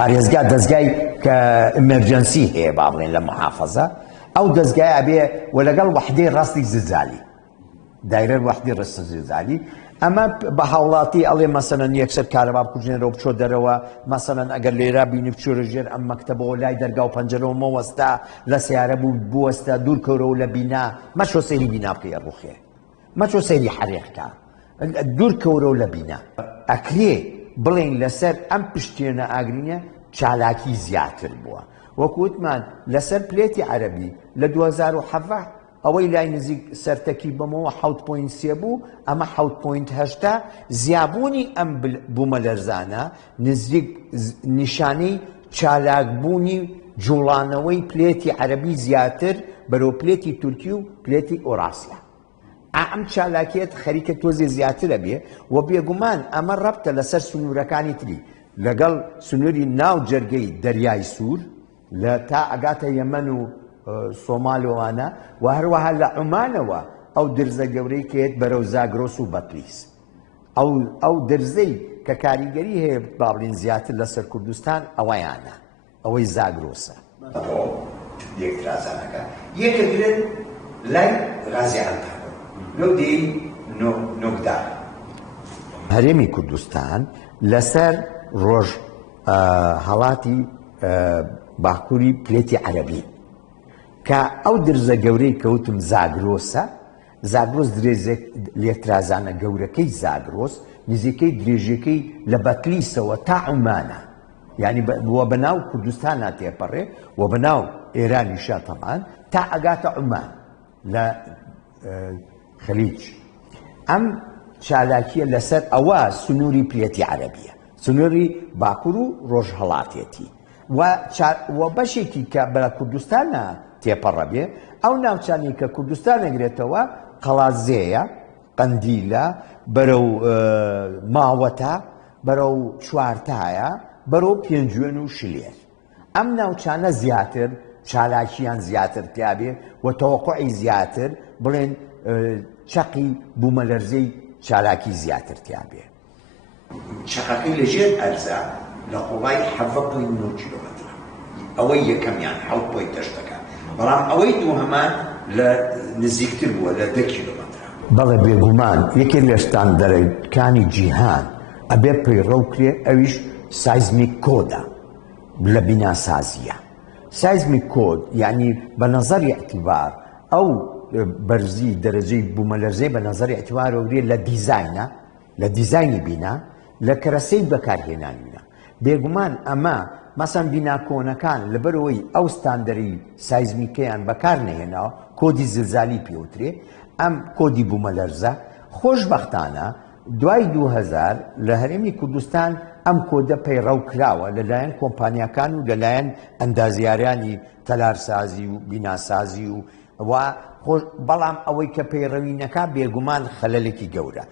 پارێزگا دەستگای کە ئەمەرجەنسی هەیە با بڵێن لە محافەزە ئەو دەستگای ئەبێ و لەگەڵ وەحدەی ڕاستی زلزالی دایرە وەحدەی ڕاستی زلزالی ئەمە بە هاوڵاتی ئەڵێ مەسەلەن یەکسەر کارەبا بکوژێنەوە بچۆ دەرەوە مەسەلەن ئەگەر لێرە بینی بچۆرە ژێر ئەم مەکتەبەوە لای دەرگا و پەنجەرەوە مەوەستا لە سیارە بوو بوەستە دوور کەورەوە لە بینا مەچۆ سەیری بینا بکەیە ڕوخێ مەچۆ سەیری حەرێقکە دوور کەورەوە لە بینا ئەکرێ بڵێن لەسەر ئەم پشتێنە ئاگرینە چالاکی زیاتر بووە وەکووتمان لەسەر پلێتی عەرەبی لە 2007 ئەوەی لای نزیک سەرتەکی بمەوە 7.3 بوو ئەمە 7.8 زیابوونی ئەم بوومەلەرزانە نزیک نیشانەی چالاکبوونی جوڵانەوەی پلێتی عەرەبی زیاتر بەرەو پلێتی تورکی و پلێتی ئۆراسیا ئەم چالاکیت خەریکە تۆزێ زیاترە بێ و بێگومان ئەمە ڕەبتە لەسەر سنوورەکانی تری لەگەڵ سنووری ناو جەرگەی دەریای سوور لە تا ئەگاتە یەمەن و سۆمالەوانە و هەروەها لە عومانەوە ئەو درزە گەورەی کێت بەرەو زاگرۆس و بەتلیس ئەو درزەی کە کاریگەری هەیە با بڵێن زیاتر لەسەر کوردستان ئەوەیانە ئەوەی زاگرۆسە یەکرازانەکە یەکەگرن لای غازیانتان لەو دێی نۆکدار هەرێمی کوردستان لەسەر ڕۆژ هەڵاتی باکووری پلێتی عەرەبی کە ئەو درزە گەورەی کەوتم زاگرۆسە زاگرۆس درێژێک لێترازانە گەورەکەی زاگرۆس نزیکەی درێژەکەی لە بەتلیسەوە تا عومانە یعنی وە بەناو کوردستان ناتێپەڕێ و بەناو ئێرانیشە تەمان تا ئەگاتە عومان لە خەلیج ئەم چالاکیە لەسەر ئەوە سنووری پلێتی عەرەبیە سنووری باکوور و ڕۆژهەڵاتێتی و بەشێکی کە بە کوردستانە تێپەڕە بێ ئەو ناوچانی کە کوردستان ئەگرێتەوە قەڵازێیە قەندیلە بەرەو ماوەتە بەرەو چوارتایە بەرەو پێنجوێن و شلێر ئەم ناوچانە زیاتر چالاکیان زیاتر تیابێ و تەوەقوعی زیاتر بڵێن چەقی بوومەلەرزەی چالاکی زیاتر تیابێ چەقەکەی لەژێر ئەرزە لە قوڵای 7.9 کیلۆمەترە ئەوەی یەکەمیان 7.8 بەڵام ئەوەی دووهەمان لە نزیکتر بووە لە 10 کیلۆمەترە بەڵێ بێگومان یەکێک لە شتاندەرەکانی جیهان ئەبێ پەیڕەوکرێ ئەویش سایزمیک کۆدە لە بیناسازیە سایزمیک کۆد یعنی بە نەزەری ئەعتیبار ئەو بەرزی دەرەجەی بوومەلەرزەی بە نەزەری ئەعتیبار وەگرێ لە دیزاینە لە دیزاینی بینا لە کەرەسەی بەکارهێنانیە بێگومان ئەمە مەسەن بینا کۆنەکان لەبەرەوەی ئەو ستاندەری سایزمیکەیان بەکار نەهێناوە کۆدی زلزالی پێوترێ ئەم کۆدی بوومەلەرزە خۆشبەختانە دوای 2000 لە هەرێمی کوردستان ئەم کۆدە پەیڕەو کراوە لەلایەن کۆمپانیاکان و لەلایەن ئەندازیاریانی تەلارسازی و بیناسازی و بەڵام ئەوەی کە پەیڕەوینەکە بێگومان خەلەلێکی گەورە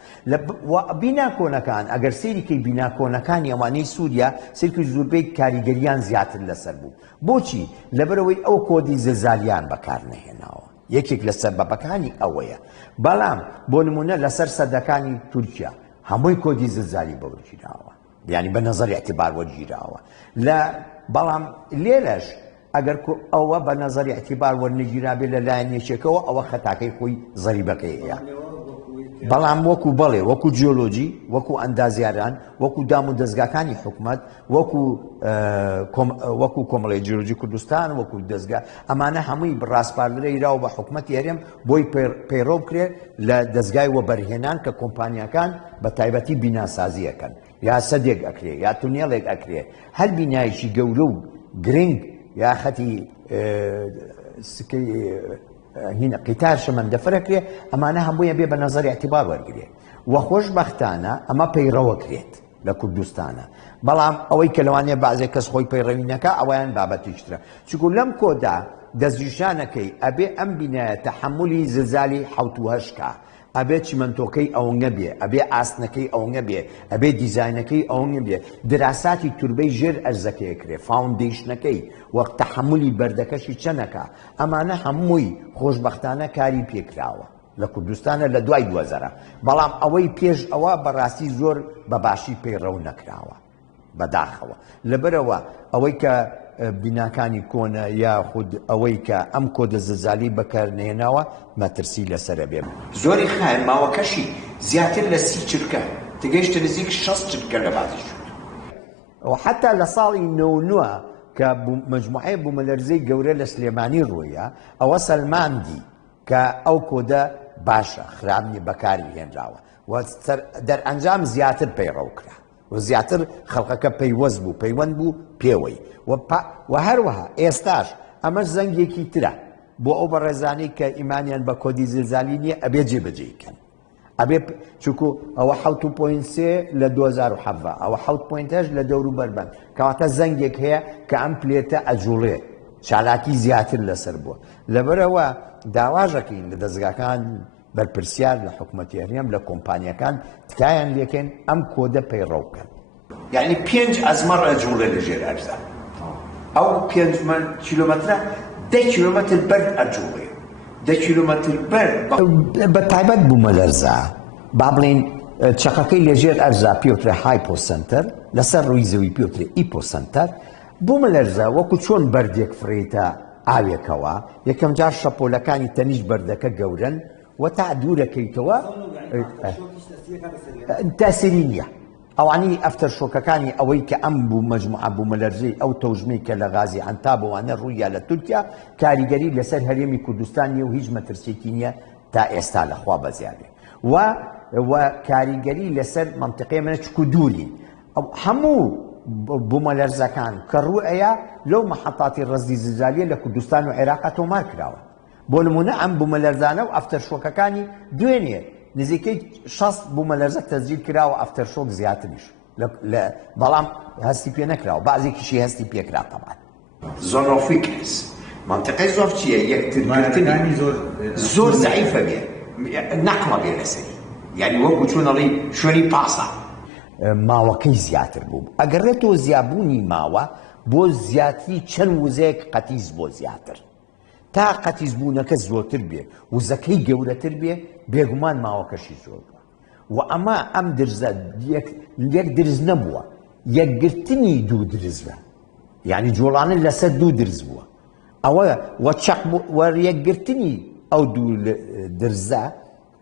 بیناکۆنەکان ئەگەر سەیریکەی بیناکۆنەکانی ئەوانەی سووریا سێرکی زۆربەی کاریگەریان زیاتر لەسەر بوو بۆچی لەبەرەوەی ئەو کۆدی زلزالیان بەکار نەهێناوە یەکێک لە سەبەبەکانی ئەوەیە بەڵام بۆ نمونە لەسەر سەدەکانی تورکیا هەمووی کۆدی زلزالی بەوەرگیراوە یعنی بە نەزەری ئەعتیبار وەرگیراوە بەڵام لێرەش ئەگەر ئەوە بە نەزەری ئەعتیبار وەرنەگیرابێ لەلایەن یەکێکەوە ئەوە خەتاکەی خۆی زەریبەکەی هەیە بەڵام وەکو بەڵێ وەکو جیۆلۆجی وەکو ئەندازیاران وەکو دام و دەستگاکانی حکوومەت وەکو کۆمەڵی جیۆلۆجی کوردستان وەکو دەستگا ئەمانە هەمووی ڕاستپاردرەیراوە بە حکوومەتی هەرێم بۆی پەیڕۆ بکرێ لە دەستگای وەبەرهێنان کە کۆمپانیەکان بە تایبەتی بیناسازیەکەن یا سەدێک ئەکرێ یا تونێڵێک ئەکرێ هەر بینایشی گەورە و گرنگ یا خەتی هینە قیتار شەمەندەفەرەکرێ ئەمانە هەموویە بێ بە نەزەری ئەعتیبار وەرگرێ وە خۆشبەختانە ئەمە پەیڕەوەکرێت لە کوردستانە بەڵام ئەوەی کە لەوانەیە بەعزێک کەس خۆی پەیڕەوینەکە ئەویان بابەتیشترە چونکە لەم کۆدا دەستنیشانەکەی ئەبێ ئەم بینایە تەحەمولی زلزالی 7.8 ئەبێ چیمەنتۆکەی ئەوەنگە بێ ئەبێ ئاستنەکەی ئەوەنگە بێ ئەبێ دیزاینەکەی ئەوەنگە بێ دراساتی توربەی ژێر ئەرزەکەی کرێ فاوندیشنەکەی وەک تەحەمولی بەردەکەشی چەنەکە ئەمانە هەمووی خۆشبەختانە کاری پێکراوە لە کوردستانە لە دوای 2000 بەڵام ئەوەی پێش ئەوە بەڕاستی زۆر بەباشی پەیڕەو نەکراوە بەداخەوە لەبەرەوە ئەوەی کە بیناکانی کۆنە یاخود ئەوەی کە ئەم کۆدە زلزالی بەکارنێناوە مەترسی لەسرە بێ زۆری خایە ماوەکەشی زیاتر لە 30 چرکە تگەیشتە نزیک 60 چرکە لە بازی شوود حتا لە ساڵی 99 کە مجموعەیە بوومەلەرزەی گەورە لە سلێمانی ڕۆیە ئەوە سەلماندی کە ئەو کۆدە باشە خراپنی بەکاری هێنراوە و دەرئەنجام زیاتر پەیڕەو کرا و زیاتر خەڵقەکە پەیوەست بوو پەیوەند بوو پێوەی و هەروەها ئێستاش ئەمەش زەنگێکی ترە بۆ ئەو بەڕێزانەی کە ئیمانیان بە کۆدی زلزالی نییە ئەبێ جێبەجێکەن ئەبێ چونکو ئەوە 7.3 لە 2007 ئەوە 7.8 لە دەور و بەربەند کەواتە زەنگێک هەیە کە ئەم پلێتە ئەجوڵێ چالاکی زیاتر لەسەر بووە لەبەرەوە داواژەکەین لە دەستگاکان بەرپرسیار لە حکوومەتی هەرێم لە کۆمپانیەکان تکایان لێکەن ئەم کۆدە پەیڕەو بکەن یعنی 5 ئەزمەڕ ئەجوڵێ لەژێر ئەرزە ئەو 5 کیلۆمەترە 10 کیلۆمەتر بەرد ئەجوڵێ 10 کیلۆمەتر بەرد بە تایبەت بوومەلەرزە با بڵێن چەقەکەی لەژێر ئەرزا پێوترە هایپۆسەنتەر لەسەر ڕووی زەوی پێوترێ ئیپۆسەنتەر بوومەلەرزە وەکو چۆن بەردێک فڕێتە ئاوێکەوە یەکەم جار شەپۆلەکانی تەنیش بەردەکە گەورن و تا دوورەکەیتەوە تاسیری نییە ئەوانی ئەفتەر شۆکەکانی ئەوەی کە ئەم بوو مەجموعە بوومەلەرزەی ئەو تەوژمەی کە لە غازی ئەنتابەوانە ڕوویە لە تورکیا کاریگەری لەسەر هەرێمی کوردستان نیە و هیچ مەترسێکی نییە تا ئێستا لەخوا بەزیادێ و کاریگەری لەسەر منطقەی منە چکو دوورین هەموو بوومەلەرزەکان کە ڕوئەیە لەو مەحەتاتی ڕەزی زلزالیە لە کوردستان و عێراق تۆمار کراوە بۆ نمونە ئەم بوومەلەرزانە و ئەفتەر شۆکەکانی دوێنێ نزیکەی 60 بوومەلەرزە تەسجیل کراوە ئەفتەر شۆک زیاتریش بەڵام هەستی پێ نەکراوە بەعزێکیشی هەستی پێکرا تەمان زۆرۆفیکس منطقەی زۆر چییە یەکترگرتنی زۆر زەعیفە بێ نەقڵە بێ لەسەری یعنی وەکو چۆنەڵی شوێنی پاسە ماوەکەی زیاتر بوو ئەگەڕێتەوە زیابوونی ماوە بۆ زیاتری چەند وزەیەک قەتیز بۆ زیاتر تا قەتیزبوونەکە زۆرتر بێ وزەکەی گەورەتر بێ بێگومان ماوەکەشی زۆر بووە و ئەمە ئەم درزە یەک درز نەبووە یەکگرتنی دوو درزە یعنی جۆڵانە لەسەر دوو درز بووە ئەوە وە یەکگرتنی ئەو دوو درزە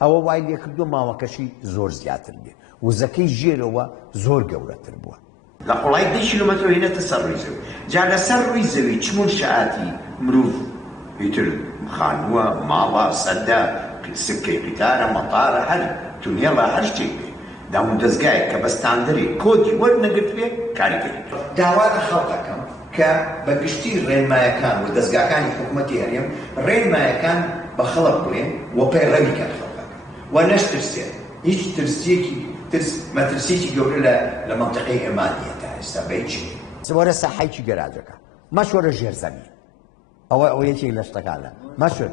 ئەوە وای لێکردووە ماوەکەشی زۆر زیاتر بێ وزەکەی ژێرەوە زۆر گەورەتر بووە لە قوڵای 10 کیلۆمەتر هێنێتە سەر ڕووی زەوی جا لەسەر ڕووی زەوی چ منشەئاتی مرۆڤ ئیتر خانووە ماڵە سەدە سکەی قیتارە مەتارە هەر تونێڵە هەر شتێک بێ داوم دەستگایە کە بە ستاندەری کۆدی وەرنەگرت بێ کاریگەری داوا لە خەڵک دەکەم کە بە گشتی ڕێنمایەکان و دەستگاکانی حکوومەتی هەرێم ڕێنمایەکان بە خەڵک بڵێن و پەیڕەویکەن خەڵکەکە و نەشترسێن هیچ ترسێکی مەترسێکی گەورە لە منطقەی ئێمانیە تا ئێستا بەیچی وەرە ساحەیکی گەراجەکە مەشوەرە ژێر زەمین ئەوە یەکێک لە شتەکانە مەشور